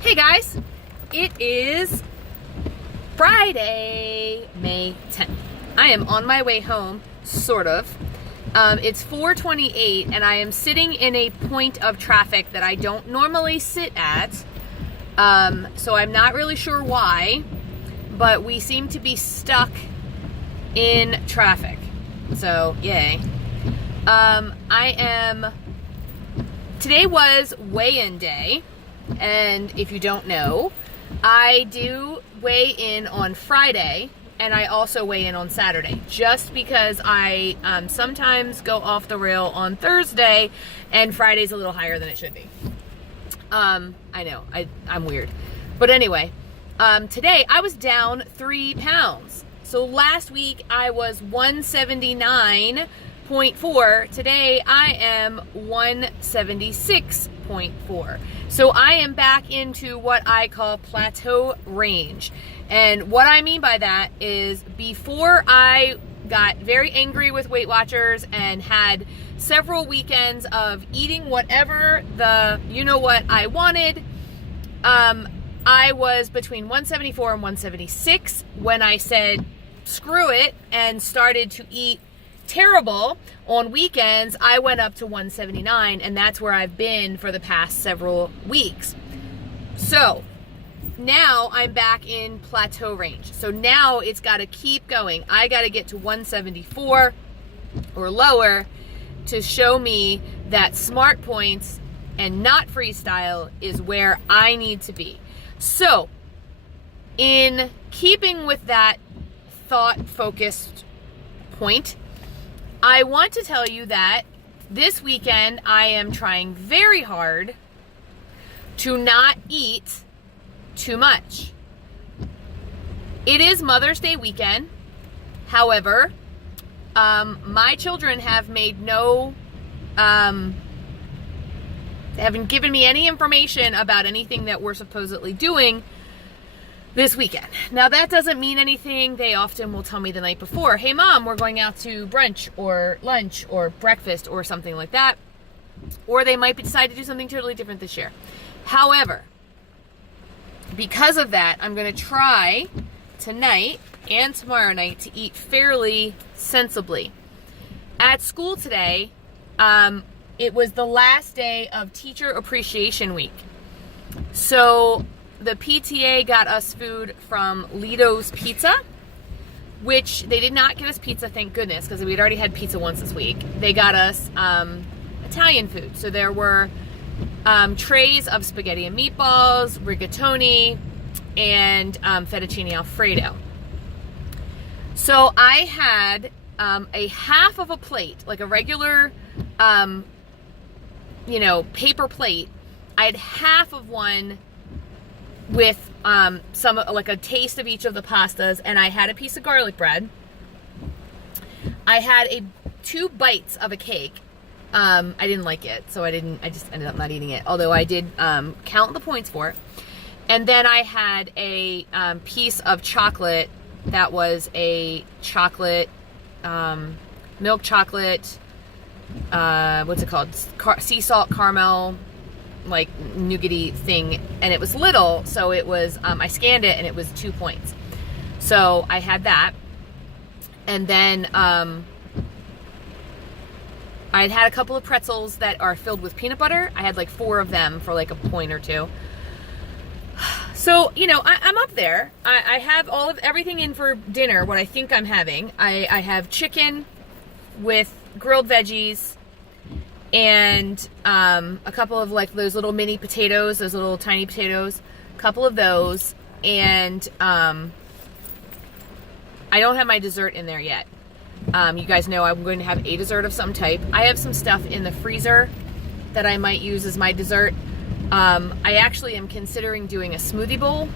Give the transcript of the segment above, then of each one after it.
Hey guys, it is Friday, May 10th. I am on my way home, sort of. It's 4:28 and I am sitting in a point of traffic that I don't normally sit at. So I'm not really sure why, but we seem to be stuck in traffic. So, yay. Today was weigh-in day. And if you don't know, I do weigh in on Friday and I also weigh in on Saturday, just because I sometimes go off the rail on Thursday and Friday's a little higher than it should be. I know, I'm weird. But anyway, today I was down 3 pounds. So last week I was 179.4. Today I am 176.4. So I am back into what I call plateau range. And what I mean by that is, before I got very angry with Weight Watchers and had several weekends of eating whatever I wanted, I was between 174 and 176 when I said screw it and started to eat terrible on weekends. I went up to 179 and that's where I've been for the past several weeks. So now I'm back in plateau range. So now it's got to keep going. I got to get to 174 or lower to show me that Smart Points and not Freestyle is where I need to be. So in keeping with that thought-focused point, I want to tell you that this weekend I am trying very hard to not eat too much. It is Mother's Day weekend. However, my children have made they haven't given me any information about anything that we're supposedly doing this weekend. Now that doesn't mean anything. They often will tell me the night before, hey mom, we're going out to brunch or lunch or breakfast or something like that. Or they might decide to do something totally different this year. However, because of that, I'm going to try tonight and tomorrow night to eat fairly sensibly. At school today, it was the last day of Teacher Appreciation Week. So the PTA got us food from Lido's Pizza, which they did not get us pizza, thank goodness, because we'd already had pizza once this week. They got us Italian food. So there were trays of spaghetti and meatballs, rigatoni, and fettuccine Alfredo. So I had a half of a plate, like a regular, paper plate. I had half of one with some, like a taste of each of the pastas, and I had a piece of garlic bread. I had 2 bites of a cake. I didn't like it, so I just ended up not eating it, although I did count the points for it. And then I had a piece of chocolate that was a chocolate, milk chocolate, what's it called? Sea salt caramel, like nougaty thing, and it was little, so it was I scanned it and it was 2 points. So I had that, and then I'd had a couple of pretzels that are filled with peanut butter. I had like 4 of them for like a point or 2. So I'm up there. I have everything in for dinner, what I think I'm having. I have chicken with grilled veggies and a couple of like those little mini potatoes, those little tiny potatoes, a couple of those, and I don't have my dessert in there yet. You guys know I'm going to have a dessert of some type. I have some stuff in the freezer that I might use as my dessert. I actually am considering doing a smoothie bowl.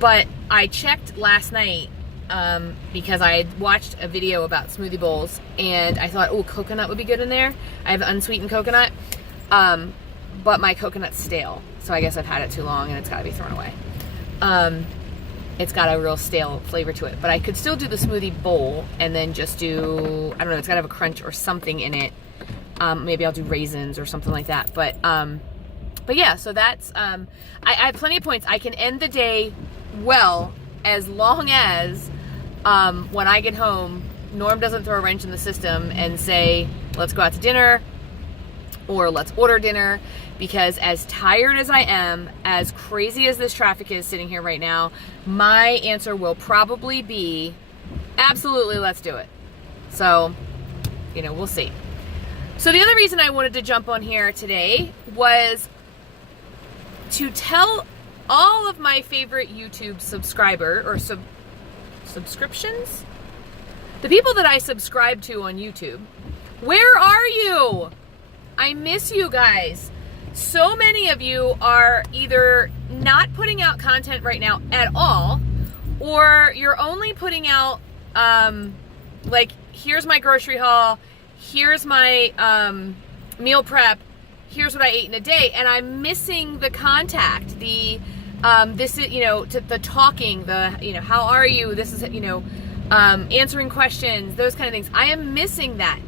But I checked last night because I had watched a video about smoothie bowls, and I thought, oh, coconut would be good in there. I have unsweetened coconut, but my coconut's stale, so I guess I've had it too long and it's got to be thrown away. It's got a real stale flavor to it, but I could still do the smoothie bowl and then just do, I don't know, it's got to have a crunch or something in it Maybe I'll do raisins or something like that. But yeah, so that's, I have plenty of points. I can end the day well as long as when I get home, Norm doesn't throw a wrench in the system and say, let's go out to dinner or let's order dinner, because as tired as I am, as crazy as this traffic is sitting here right now, my answer will probably be, absolutely, let's do it. So, we'll see. So the other reason I wanted to jump on here today was to tell all of my favorite YouTube subscriber or subscriptions, the people that I subscribe to on YouTube, where are you? I miss you guys. So many of you are either not putting out content right now at all, or you're only putting out, like, here's my grocery haul, here's my meal prep, here's what I ate in a day, and I'm missing the contact, the this is, the talking, the, how are you? This is, answering questions, those kind of things. I am missing that.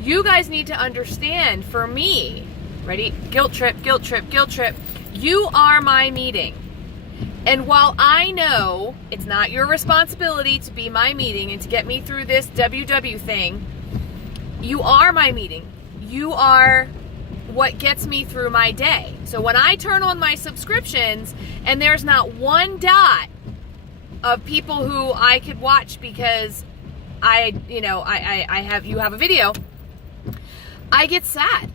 You guys need to understand, for me, ready? Guilt trip, guilt trip, guilt trip. You are my meeting. And while I know it's not your responsibility to be my meeting and to get me through this WW thing, you are my meeting. You are what gets me through my day. So when I turn on my subscriptions and there's not one dot of people who I could watch because you have a video, I get sad.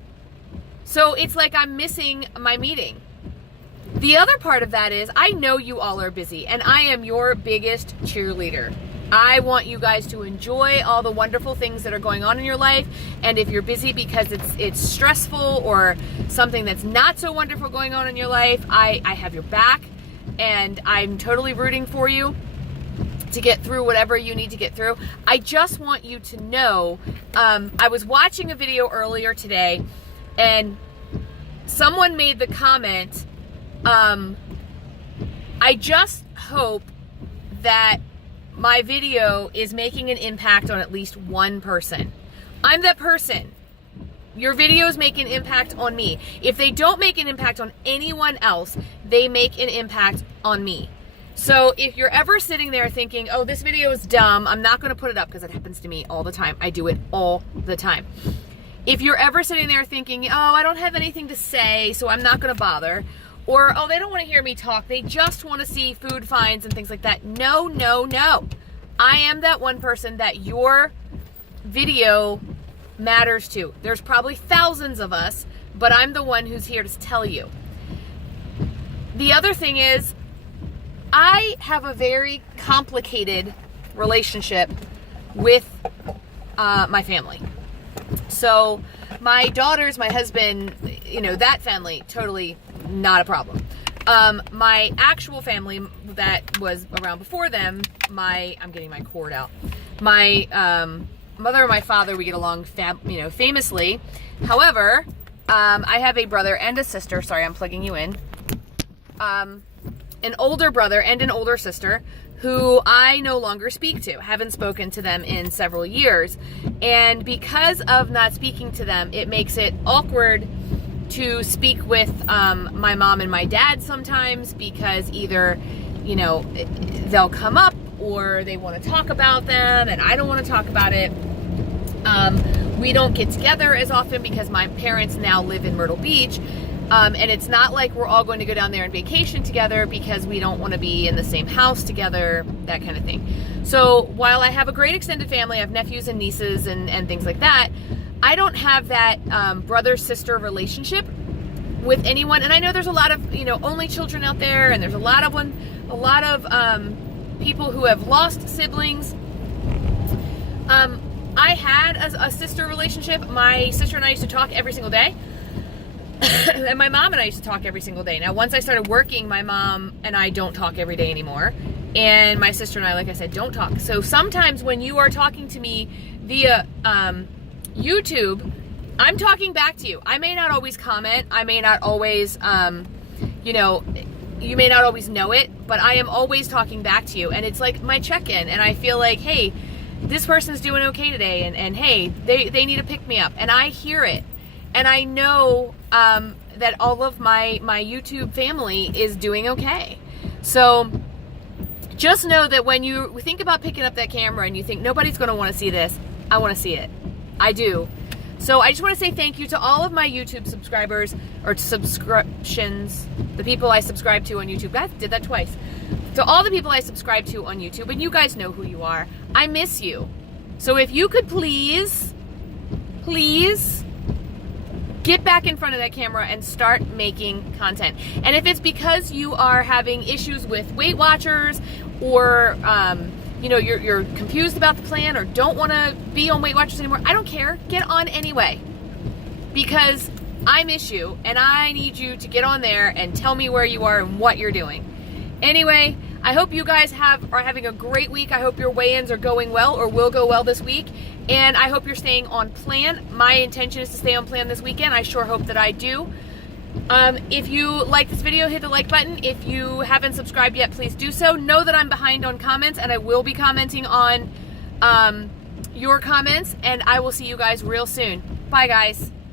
So it's like I'm missing my meeting. The other part of that is, I know you all are busy, and I am your biggest cheerleader. I want you guys to enjoy all the wonderful things that are going on in your life, and if you're busy because it's stressful or something that's not so wonderful going on in your life, I have your back, and I'm totally rooting for you to get through whatever you need to get through. I just want you to know, I was watching a video earlier today, and someone made the comment, I just hope that my video is making an impact on at least one person. I'm that person. Your videos make an impact on me. If they don't make an impact on anyone else, they make an impact on me. So if you're ever sitting there thinking, oh, this video is dumb, I'm not going to put it up, because it happens to me all the time. I do it all the time. If you're ever sitting there thinking, oh, I don't have anything to say, so I'm not going to bother, or, oh, they don't want to hear me talk, they just want to see food finds and things like that. No, no, no. I am that one person that your video matters to. There's probably thousands of us, but I'm the one who's here to tell you. The other thing is, I have a very complicated relationship with my family. So my daughters, my husband, that family, totally not a problem. My actual family that was around before them, I'm getting my cord out. My mother and my father, we get along famously. However, I have a brother and a sister. Sorry, I'm plugging you in. An older brother and an older sister who I no longer speak to. Haven't spoken to them in several years. And because of not speaking to them, it makes it awkward to speak with my mom and my dad sometimes, because either, they'll come up or they want to talk about them and I don't want to talk about it. We don't get together as often because my parents now live in Myrtle Beach. And it's not like we're all going to go down there and vacation together, because we don't want to be in the same house together, that kind of thing. So while I have a great extended family, I have nephews and nieces and things like that, I don't have that brother-sister relationship with anyone. And I know there's a lot of, only children out there, and there's a lot of people who have lost siblings. I had a sister relationship. My sister and I used to talk every single day. And my mom and I used to talk every single day. Now, once I started working, my mom and I don't talk every day anymore. And my sister and I, like I said, don't talk. So sometimes when you are talking to me via YouTube, I'm talking back to you. I may not always comment. I may not always, you may not always know it, but I am always talking back to you. And it's like my check-in. And I feel like, hey, this person's doing okay today. And hey, they need to pick me up. And I hear it. And I know that all of my YouTube family is doing okay. So just know that when you think about picking up that camera and you think nobody's going to want to see this, I want to see it. I do. So I just want to say thank you to all of my YouTube subscribers, or subscriptions, the people I subscribe to on YouTube. I did that twice. To all the people I subscribe to on YouTube, and you guys know who you are. I miss you. So if you could please get back in front of that camera and start making content. And if it's because you are having issues with Weight Watchers, or you're confused about the plan, or don't want to be on Weight Watchers anymore, I don't care. Get on anyway, because I miss you and I need you to get on there and tell me where you are and what you're doing. Anyway, I hope you guys are having a great week. I hope your weigh-ins are going well, or will go well this week. And I hope you're staying on plan. My intention is to stay on plan this weekend. I sure hope that I do. If you like this video, hit the like button. If you haven't subscribed yet, please do so. Know that I'm behind on comments, and I will be commenting on your comments, and I will see you guys real soon. Bye, guys.